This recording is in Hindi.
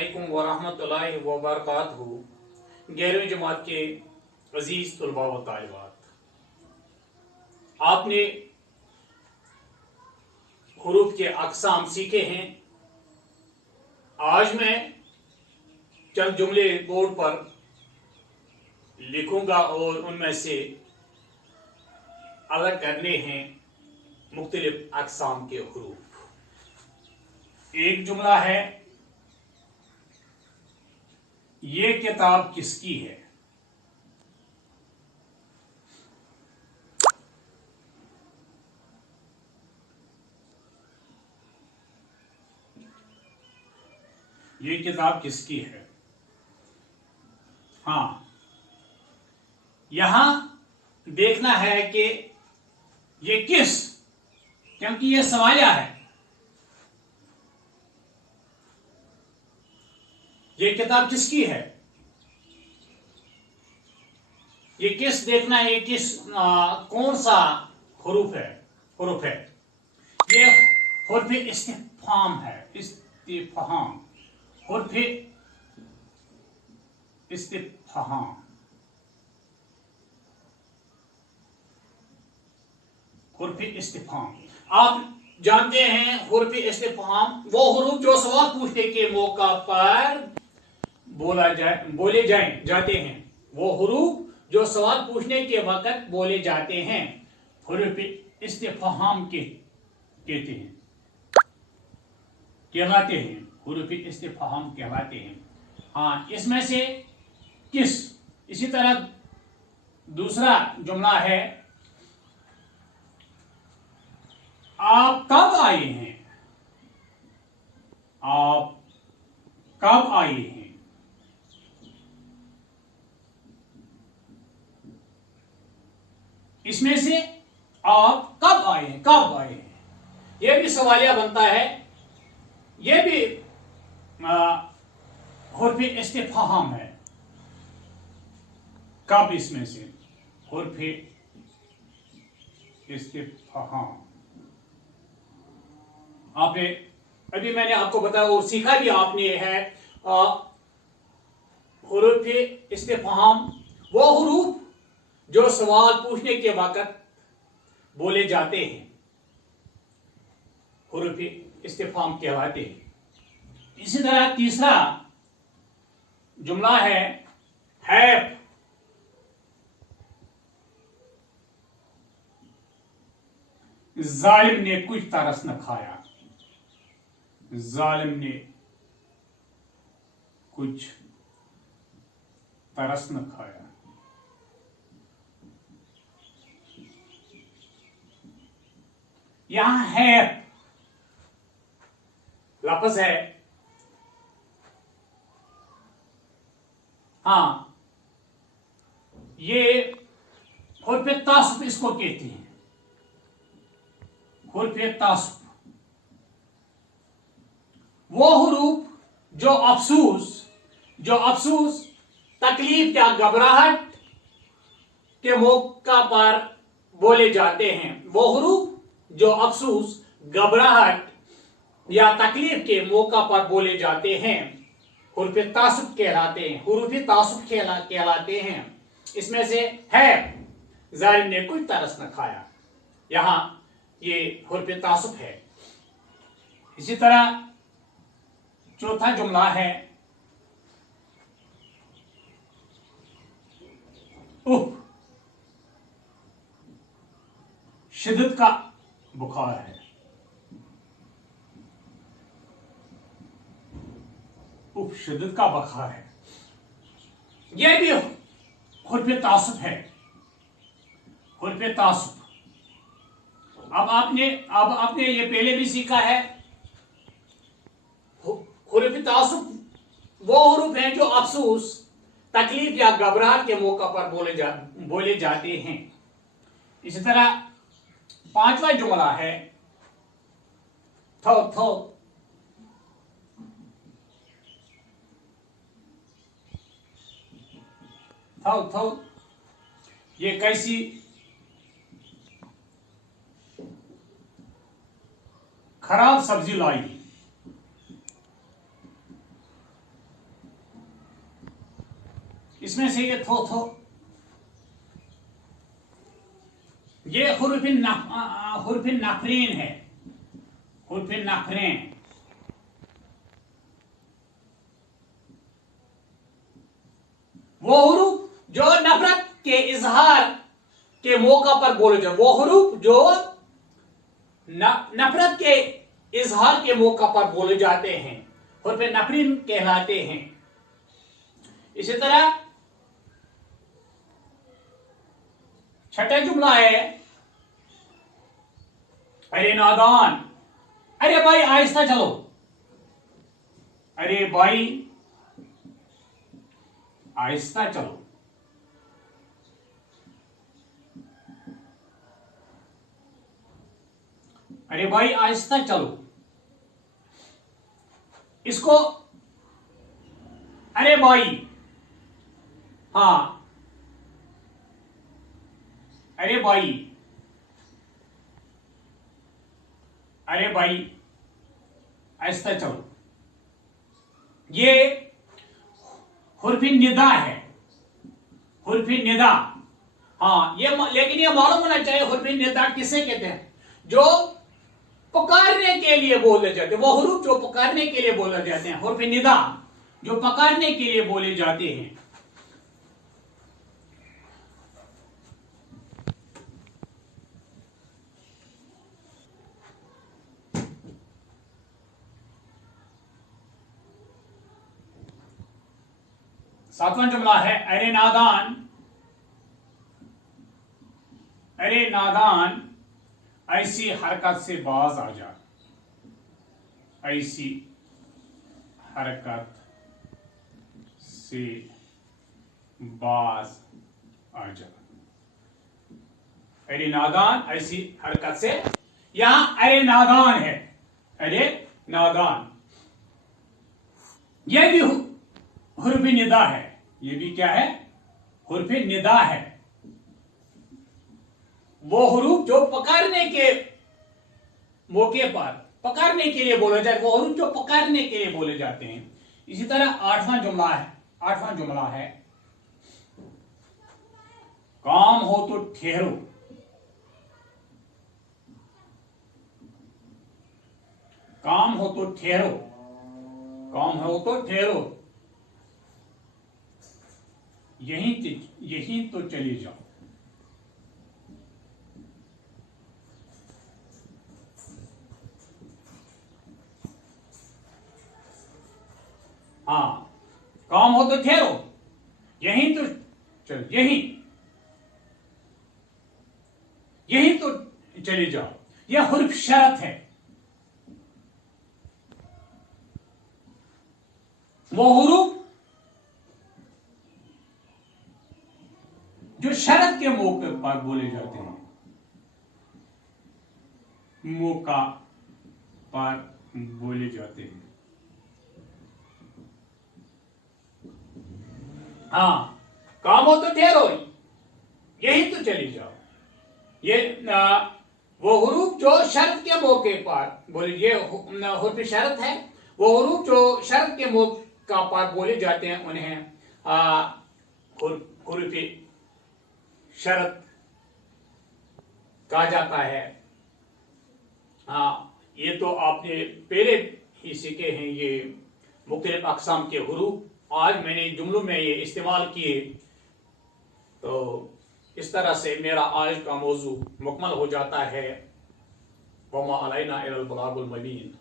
अलैकुम वरहमतुल्लाहि वबरकातुहू। 11वीं जमात के अजीज तुलबा व तालिबात, आपने हुरूफ के अक़साम सीखे हैं। आज मैं चंद जुमले बोर्ड पर लिखूंगा और उनमें से अलग करने हैं मुख्तलिफ अक़साम के हुरूफ। एक जुमला है, ये किताब किसकी है। ये किताब किसकी है। हाँ, यहां देखना है कि ये किस, क्योंकि ये सवालिया है। ये किताब किसकी है, ये किस देखना है, ये किस कौन सा हुरूफ है। ये हुर्फ इस्तिफ़हाम है। इस्तिफ़हाम, हुर्फ इस्तिफ़हाम, हुर्फ इस्तिफ़हाम। आप जानते हैं हुर्फ इस्तिफ़हाम वो हुरूफ जो सवाल पूछने के मौका पर बोले जाते हैं। वो हुरूफ जो सवाल पूछने के वक्त बोले जाते हैं, हुरूफ इस्तिफ़हाम कहते हैं, कहलाते हैं। हुरूफ इस्तिफ़हाम कहलाते हैं। हाँ, इसमें से किस। इसी तरह दूसरा जुमला है, आप कब आए हैं। आप कब आए हैं। इसमें से आप कब आए हैं, कब आए हैं, यह भी सवालिया बनता है। यह भी हुर्फ इस्तिफ़हाम है। कब, इसमें से हुर्फ इस्तिफ़हाम। आपने अभी मैंने आपको बताया और सीखा भी आपने है, हुरूफ इस्तिफ़हाम वो हुरूफ जो सवाल पूछने के वक्त बोले जाते हैं, हुरूफ इस्तिफ़हाम कहलाते हैं। इसी तरह तीसरा जुमला है जालिम ने कुछ तरस न खाया। जालिम ने कुछ तरस न खाया। यहां है लफ्ज़ है। हाँ, ये हुर्फ तासुब इसको कहते हैं। हुर्फ तासुब वो हुरूफ जो अफसूस, तकलीफ या घबराहट के मौका पर बोले जाते हैं। वो हुरूफ जो अफसूस, घबराहट या तकलीफ के मौका पर बोले जाते हैं, हुरूफ तासुब कहलाते हैं। हुरूफ तासुब कहलाते हैं। इसमें से है, जालिम ने कुछ तरस न खाया। यहां ये हुरूफ तासुब है। इसी तरह चौथा जुमला है, उफ, शिद्दत का बुखार है। उफ, शिद्दत का बुखार है। यह भी हुर्फ तासुब है। हुर्फ तासुब। अब आपने ये पहले भी सीखा है। हुर्फ तासुब वो हुरूफ हैं जो अफसूस, तकलीफ या घबराहट के मौका पर बोले जाते हैं। इसी तरह पांचवा जुमला है, थो थो। थो थो, ये कैसी खराब सब्जी लाई। इसमें से ये थो ये हुर्फिन नफरीन है, हुर्फिन नफरीन। वो हुरूफ जो नफरत के इजहार के मौका पर बोले जाते, वो हुरूफ जो नफरत के इजहार के मौका पर बोले जाते हैं हुर्फ नफरीन कहलाते हैं। इसी तरह छठा जुमला है, अरे नादान, अरे भाई आहिस्ता चलो, अरे भाई आहिस्ता चलो। अरे भाई आहिस्ता चलो, इसको अरे भाई, हाँ अरे भाई, अरे भाई आहिस्ता चलो, ये हुर्फी निदा है, हुर्फी निदा। हाँ ये लेकिन ये मालूम होना चाहिए हुर्फी निदा किसे कहते हैं, जो पुकारने के लिए बोले जाते हैं, वो हुरूफ जो पुकारने के लिए बोले जाते हैं, हुर्फ निदा जो पुकारने के लिए बोले जाते हैं। सातवां जुमला है, अरे नादान, अरे नादान ऐसी हरकत से बाज आ जा, ऐसी हरकत से बाज आ जा। अरे नादान ऐसी हरकत से, यहां अरे नादान है, अरे नादान, यह भी हुर्फ निदा है, ये भी क्या है, हुर्फ निदा है। वो हुरूफ जो पकड़ने के मौके पर पकड़ने के लिए बोले जाते, वो हुरूफ जो पकड़ने के लिए बोले जाते हैं। इसी तरह आठवां जुमला है, आठवां जुमला है, काम हो तो ठहरो, काम हो तो ठहरो, काम हो तो ठहरो, यहीं तो चले जाओ। हाँ काम हो तो ठहरो, यहीं तो चल, यहीं तो चले जाओ, यह हुर्फ शरत है। वो हुरूफ जो शरत के मौके पर बोले जाते हैं, मौका पर बोले जाते हैं। हाँ काम हो तो ठहरो, यहीं तो चली जाओ, ये वो हुरूफ जो शर्त के मौके पर बोले, ये हुर्फ शरत है। वो हुरूफ जो शर्त के मौका पर बोले जाते हैं उन्हें हुर्फ शरत कहा जाता है। हाँ ये तो आपने पहले ही सीखे हैं, ये मुख्तलिफ अक़साम के हुरूफ आज मैंने जुमलों में ये इस्तेमाल किए। तो इस तरह से मेरा आज का मौजू मुकम्मल हो जाता है। वमा अलैना इल्लल बलागुल मुबीन।